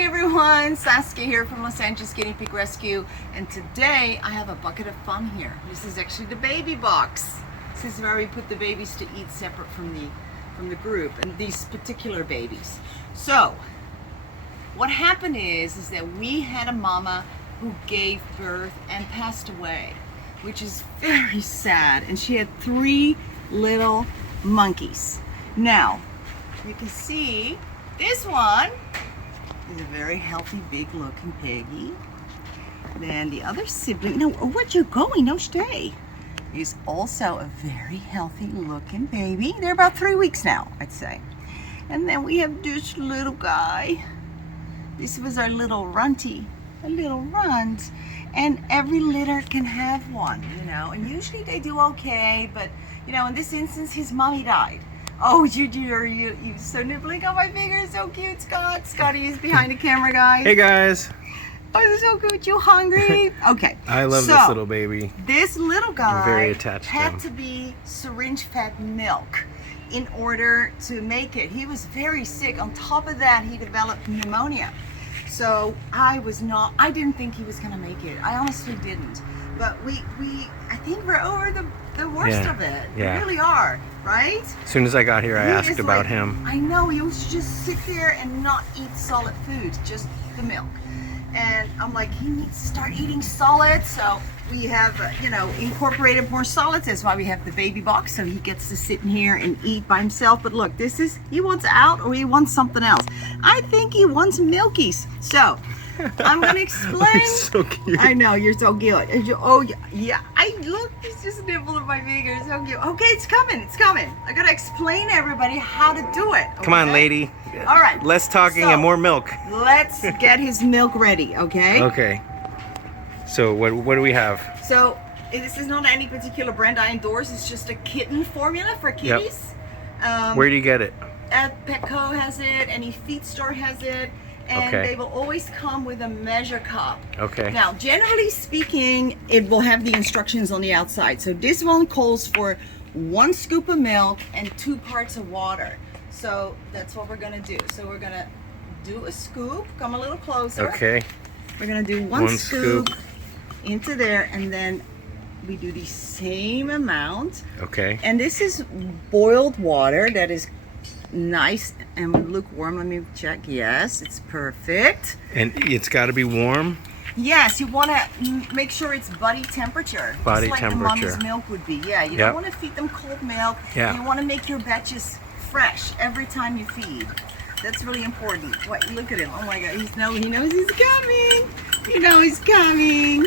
Hey everyone, Saskia here from Los Angeles Guinea Pig Rescue, and today I have a bucket of fun here. This is actually the baby box. This is where we put the babies to eat separate from the group, and these particular babies. So what happened is that we had a mama who gave birth and passed away, which is very sad, and she had 3 little monkeys. Now you can see this one is a very healthy, big looking piggy. Then the other sibling, no, where'd you going? No, stay. Is also a very healthy looking baby. They're about 3 weeks now, I'd say. And then we have this little guy. This was our little runty, a little runt. And every litter can have one, you know, and usually they do okay, but you know, in this instance, his mommy died. Oh, you're so nibbling on my finger. So cute, Scott. Scotty is behind the camera, guys. Hey, guys. Oh, this is so good. You hungry? Okay. I love this little baby. This little guy I'm very attached had to him. to be syringe-fed milk in order to make it. He was very sick. On top of that, he developed pneumonia. So I didn't think he was going to make it. I honestly didn't. But I think we're over the worst of it. Yeah. We really are, right? As soon as I got here, I asked about him. I know, he used to just sit there and not eat solid food, just the milk. And I'm like, he needs to start eating solids. So we have, incorporated more solids. That's why we have the baby box, so he gets to sit in here and eat by himself. But look, he wants out or he wants something else. I think he wants milkies. So I'm gonna explain. So cute. I know, you're so cute. Oh yeah. Look, he's just nibbling my finger. So cute. Okay, it's coming. I gotta explain to everybody how to do it. Okay? Come on, lady. All right. Less talking and more milk. Let's get his milk ready. Okay. Okay. So what do we have? So this is not any particular brand I endorse. It's just a kitten formula for kitties. Yep. Where do you get it? At Petco has it. Any feed store has it. And they will always come with a measure cup. Okay. Now, generally speaking, it will have the instructions on the outside. So this one calls for 1 scoop of milk and 2 parts of water. So that's what we're gonna do. So we're gonna do a scoop. Come a little closer. Okay. We're gonna do one scoop into there, and then we do the same amount. Okay. And this is boiled water that is nice and lukewarm. Let me check. Yes, it's perfect. And it's got to be warm? Yes, you want to make sure it's body temperature. Body just like temperature. The mommy's milk would be. Yeah, you don't want to feed them cold milk. Yeah. You want to make your batches fresh every time you feed. That's really important. Wait, look at him. Oh my God, he knows he's coming. You know he's coming.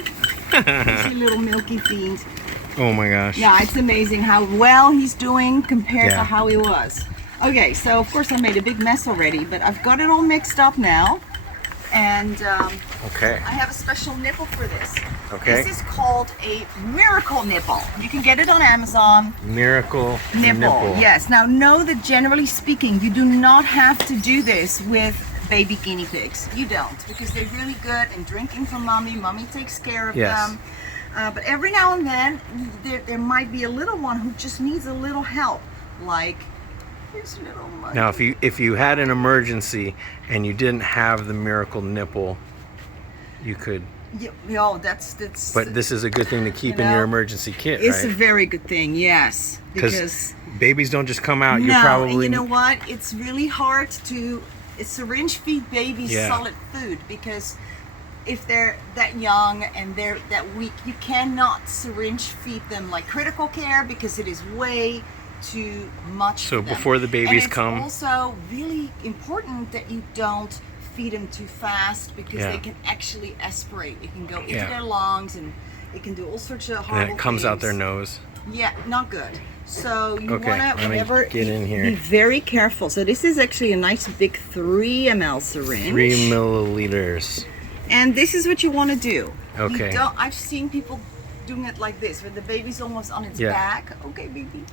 He's a little milky fiend. Oh my gosh. Yeah, it's amazing how well he's doing compared to how he was. Okay, so of course I made a big mess already, but I've got it all mixed up now. And I have a special nipple for this. Okay. This is called a miracle nipple. You can get it on Amazon. Miracle nipple. Yes. Now know that generally speaking, you do not have to do this with baby guinea pigs. You don't, because they're really good in drinking from mommy. Mommy takes care of them. But every now and then, there might be a little one who just needs a little help, like this little monkey. Now, if you had an emergency and you didn't have the miracle nipple, you could. Yeah, that's. But this is a good thing to keep in your emergency kit, right? It's a very good thing, yes, because babies don't just come out. No, You're probably. And you know what? It's really hard to syringe feed babies solid food, because if they're that young and they're that weak, you cannot syringe feed them like critical care, because it is way too much. So before the babies come. It's also really important that you don't feed them too fast, because they can actually aspirate. It can go into their lungs, and it can do all sorts of horrible things. And it comes out their nose. Yeah, not good. So you want to get in here. Be very careful. So this is actually a nice big 3 ml syringe. 3 milliliters. And this is what you want to do. Okay. I've seen people doing it like this, where the baby's almost on its back. Okay, baby.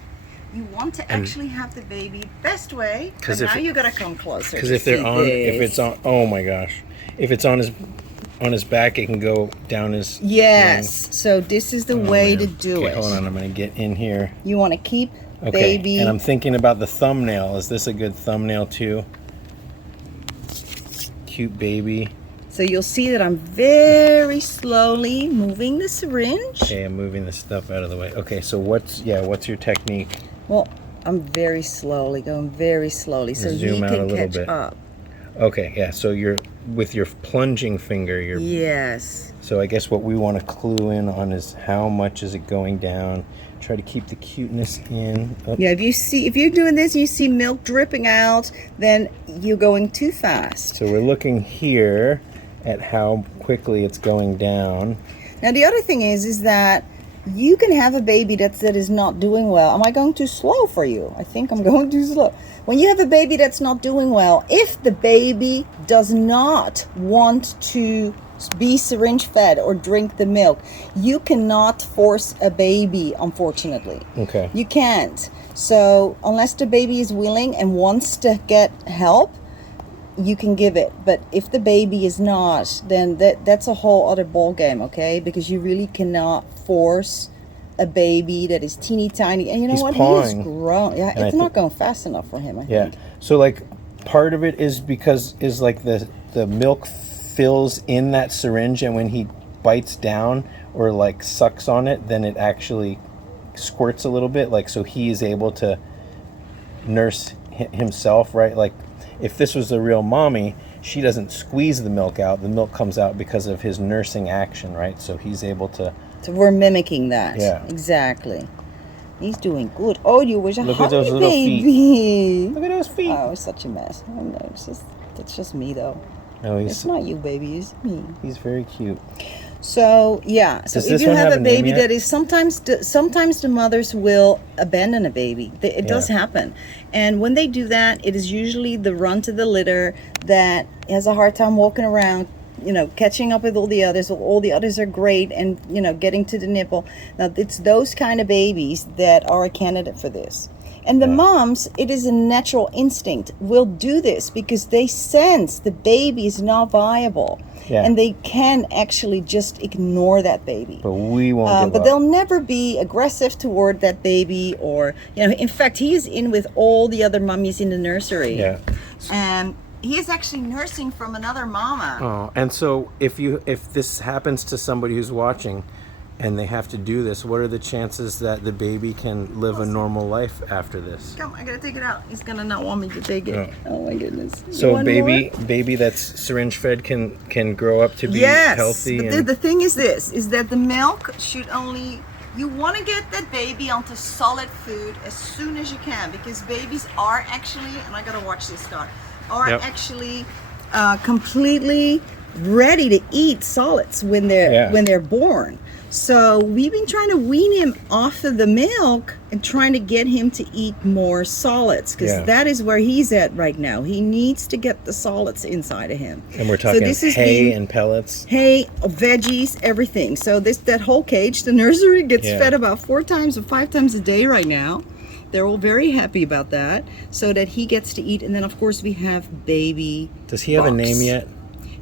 You want to actually have the baby best way. Because now you gotta come closer. Because if it's on, oh my gosh, if it's on his back, it can go down his. Yes. So this is the way to do it. Hold on, I'm gonna get in here. You want to keep baby. And I'm thinking about the thumbnail. Is this a good thumbnail too? cute baby. So you'll see that I'm very slowly moving the syringe. Okay, I'm moving the stuff out of the way. Okay, so what's your technique? Well, I'm very slowly, going very slowly, so he Zoom out a can little catch bit. up. Okay, yeah, so you're with your plunging finger, you're Yes. so I guess what we want to clue in on is how much is it going down. Try to keep the cuteness in. Oh. Yeah, if you're doing this and you see milk dripping out, then you're going too fast. So we're looking here at how quickly it's going down. Now the other thing is that you can have a baby that is not doing well. Am I going too slow for you? I think I'm going too slow. When you have a baby that's not doing well, if the baby does not want to be syringe fed or drink the milk, you cannot force a baby, unfortunately. Okay. You can't. So unless the baby is willing and wants to get help, you can give it. But if the baby is not, then that's a whole other ball game, okay? Because you really cannot force a baby that is teeny tiny. And you know He's what? pawing. He is grown. Yeah, And it's not going fast enough for him, I think. So like part of it is because like the milk fills in that syringe, and when he bites down or like sucks on it, then it actually squirts a little bit, like, so he is able to nurse himself, right? Like if this was the real mommy, she doesn't squeeze the milk out. The milk comes out because of his nursing action, right? So he's able to. So we're mimicking that. Yeah. Exactly. He's doing good. Oh, you was a Look at those hungry little baby. feet. Look at those feet. Oh, it's such a mess. I don't know. It's just me though. No, It's not you, baby. It's me. He's very cute. So yeah. So Does if this you one have have a a name baby yet? that is sometimes the mothers will abandon a baby. It does Yeah. happen, and when they do that, it is usually the runt of the litter that has a hard time walking around, catching up with all the others. All the others are great, and getting to the nipple. Now it's those kind of babies that are a candidate for this. And the moms, it is a natural instinct, will do this because they sense the baby is not viable. Yeah. And they can actually just ignore that baby. But we won't give But up. they'll never be aggressive toward that baby, or, in fact, he is in with all the other mummies in the nursery. Yeah. And he is actually nursing from another mama. Oh, and so if this happens to somebody who's watching and they have to do this, what are the chances that the baby can live a normal life after this? Come, I gotta take it out. He's gonna not want me to take it. Oh my goodness. You So want baby more? that's syringe fed can grow up to be Yes, healthy. but the thing is that the milk should only, you want to get that baby onto solid food as soon as you can, because babies are actually, and I gotta watch this start, Yep. actually completely ready to eat solids when they're born. So we've been trying to wean him off of the milk and trying to get him to eat more solids, because that is where he's at right now. He needs to get the solids inside of him. And we're talking hay and pellets. Hay, veggies, everything. So that whole cage, the nursery gets fed about 4 times or 5 times a day right now. They're all very happy about that, so that he gets to eat. And then of course we have baby. Does he have a name yet?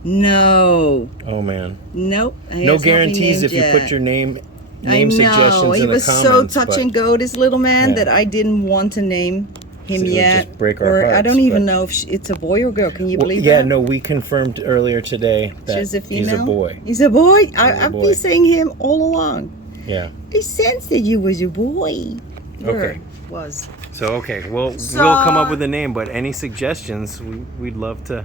No. Oh man. Nope. No guarantees if you put your name suggestions he in the was comments. so touch and go, this little man, that I didn't want to name him yet. Just break our hearts, I don't even know if it's a boy or girl. Can you believe that? Yeah, no, we confirmed earlier today that She's a female? he's a boy. He's a boy? I've boy. been saying him all along. Yeah. I sensed that you was a boy. Okay. Was. So okay, we'll come up with a name, but any suggestions, we'd love to.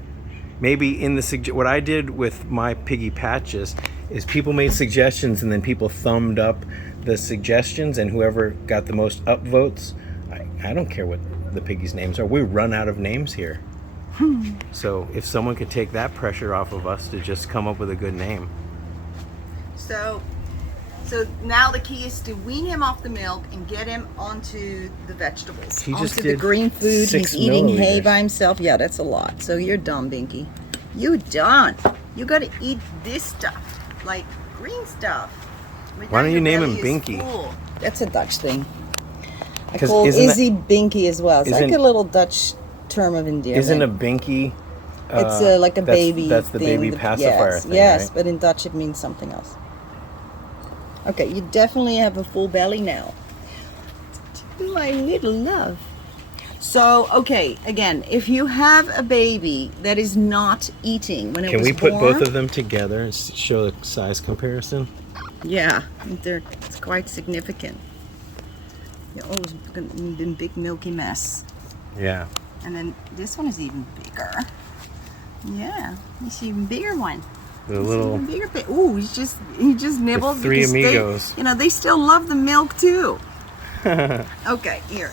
Maybe in what I did with my piggy patches is people made suggestions and then people thumbed up the suggestions, and whoever got the most upvotes, I don't care what the piggies' names are. We run out of names here. So if someone could take that pressure off of us to just come up with a good name. So now the key is to wean him off the milk and get him onto the vegetables. He just onto the did green food. 6 He's eating hay milliliters. by himself. Yeah, that's a lot. So you're done, Binky. You done. You gotta eat this stuff, like green stuff. Why don't you name him Binky? That's a Dutch thing. I 'Cause call isn't Izzy Binky as well. It's like isn't- a little Dutch term of endearment. Isn't a binky? It's like a baby. That's the thing. baby pacifier Yes, thing, yes, right? but in Dutch it means something else. Okay, you definitely have a full belly now. My little love. So, okay, again, if you have a baby that is not eating when it Can was we put born, both of them together and show the size comparison? yeah, it's quite significant. Oh, it's a big milky mess. Yeah. And then this one is even bigger. Yeah, it's an even bigger one. The little Bigger. Ooh, he just nibbled. three because amigos. they still love the milk too. Okay, here.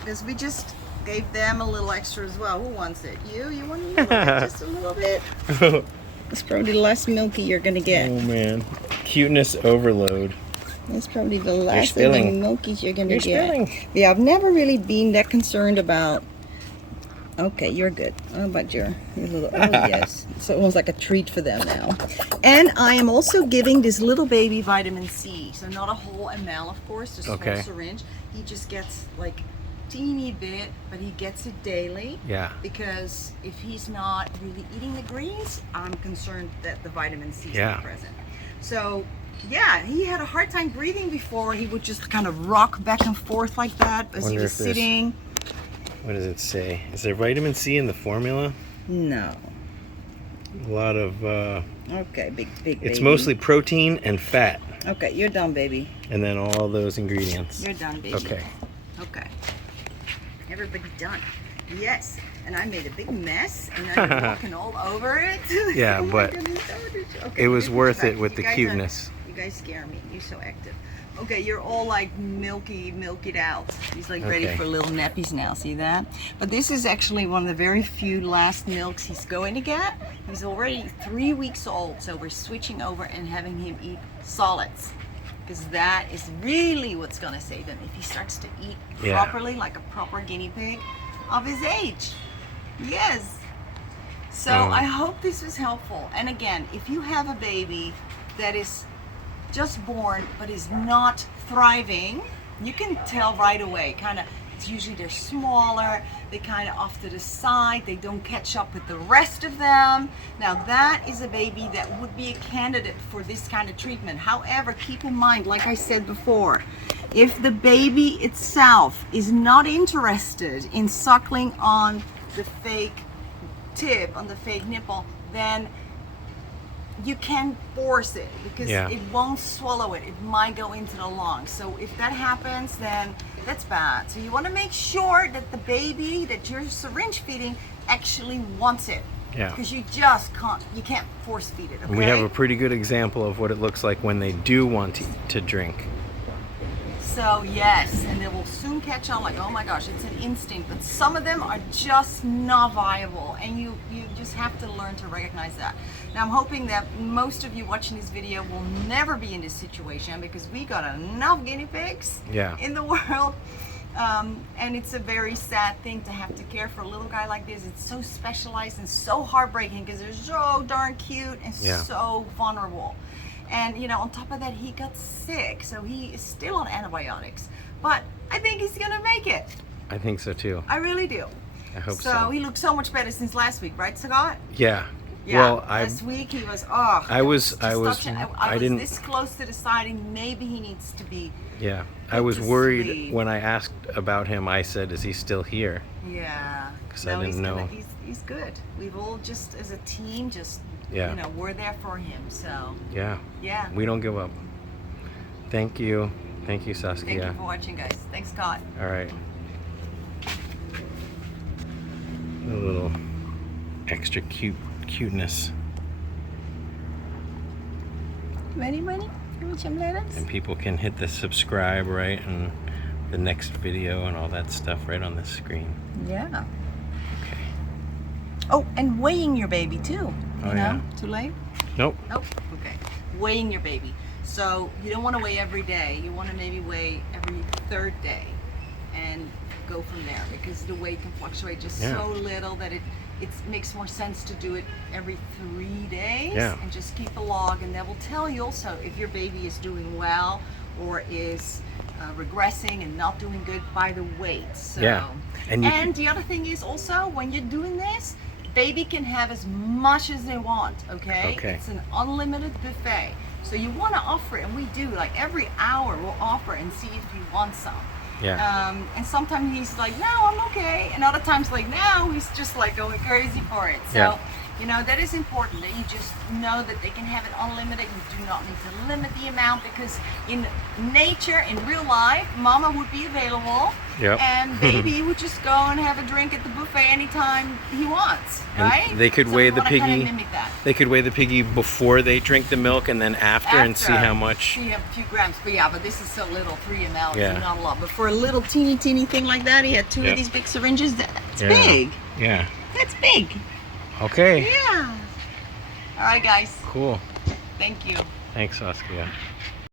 Because we just gave them a little extra as well. Who wants it? You? You want a little bit? Just a little bit? It's probably the less milky you're gonna get. Oh man, cuteness overload. That's probably the last of the spilling. milkies you're gonna You're get. spilling. Yeah, I've never really been that concerned about. Okay, you're good. How about your little? Oh yes, it's almost like a treat for them now. And I am also giving this little baby vitamin C. So not a whole ml, of course, just a Okay. small syringe. He just gets like teeny bit, but he gets it daily. Yeah. Because if he's not really eating the greens, I'm concerned that the vitamin C is Yeah. not present. So yeah, he had a hard time breathing before. He would just kind of rock back and forth like that as he Wonder was if there's- sitting. What does it say? Is there vitamin C in the formula? No. A lot of. Okay, big It's baby. mostly protein and fat, Okay, you're done, baby. and then all those ingredients. You're done, baby. Okay. Okay. Everybody done. Yes. And I made a big mess, and I'm walking all over it. Yeah, Oh my but goodness, okay, It was you worth back. it with You the guys are- cuteness. You guys scare me. You're so active. Okay, you're all like milked out. He's like ready Okay. for little nappies now. See that? But this is actually one of the very few last milks he's going to get. He's already 3 weeks old, so we're switching over and having him eat solids. Because that is really what's going to save him if he starts to eat Yeah. properly, like a proper guinea pig of his age. Yes. So I hope this was helpful. And again, if you have a baby that is just born but is not thriving, you can tell right away. It's usually they're smaller, they kind of off to the side, they don't catch up with the rest of them. Now that is a baby that would be a candidate for this kind of treatment. However, keep in mind, like I said before, if the baby itself is not interested in suckling on the fake tip, on the fake nipple, then you can force it because Yeah. it won't swallow it. It might go into the lungs. So if that happens, then that's bad. So you want to make sure that the baby that you're syringe feeding actually wants it. Yeah. Because you can't force feed it. Okay? And we have a pretty good example of what it looks like when they do want to drink. So yes, and they will soon catch on like, oh my gosh, it's an instinct. But some of them are just not viable, and you just have to learn to recognize that. Now I'm hoping that most of you watching this video will never be in this situation because we got enough guinea pigs Yeah. in the world. And it's a very sad thing to have to care for a little guy like this. It's so specialized and so heartbreaking because they're so darn cute and Yeah. so vulnerable. And on top of that, he got sick, so he is still on antibiotics. But I think he's gonna make it. I think so too. I really do. I hope So so. he looks so much better since last week, right, Scott? Yeah. Yeah. Well, last week he was. I was didn't. This close to deciding maybe he needs to be. Yeah. I was to worried sleep. when I asked about him. I said, "Is he still here?" Yeah. 'Cause I didn't know. He's good. We've all just as a team just. Yeah. We're there for him. So. Yeah. Yeah. We don't give up. Thank you. Thank you, Thank Saskia. you for watching, guys. Thanks, Scott. All right. A little extra cuteness. Ready? You want some letters? And people can hit the subscribe, right? And the next video and all that stuff right on the screen. Yeah. Okay. Oh, and weighing your baby too. Oh, yeah. Too late? Nope. Nope. Okay. Weighing your baby. So you don't want to weigh every day. You want to maybe weigh every third day and go from there because the weight can fluctuate just Yeah. so little that it makes more sense to do it every 3 days Yeah. and just keep a log, and that will tell you also if your baby is doing well or is regressing and not doing good by the weight. So, Yeah. And and the other thing is also when you're doing this, baby can have as much as they want, okay? Okay. It's an unlimited buffet. So you want to offer it, and we do, like every hour we'll offer and see if you want some. Yeah. And sometimes he's like, no, I'm okay. And other times like, now he's just like going crazy for it. So, Yeah. you know, that is important that you just know that they can have it unlimited. You do not need to limit the amount, because in nature, in real life, mama would be available. Yep. And baby would just go and have a drink at the buffet anytime he wants, And right? they could So weigh we the wanna kinda piggy. mimic that. They could weigh the piggy before they drink the milk, and then after and see how much. See a few grams, but yeah, but this is so little, 3 ml, Yeah. not a lot. But for a little teeny thing like that, he had 2 Yep. of these big syringes. That's Yeah. big. Yeah. That's big. Okay. Yeah. All right, guys. Cool. Thank you. Thanks, Saskia.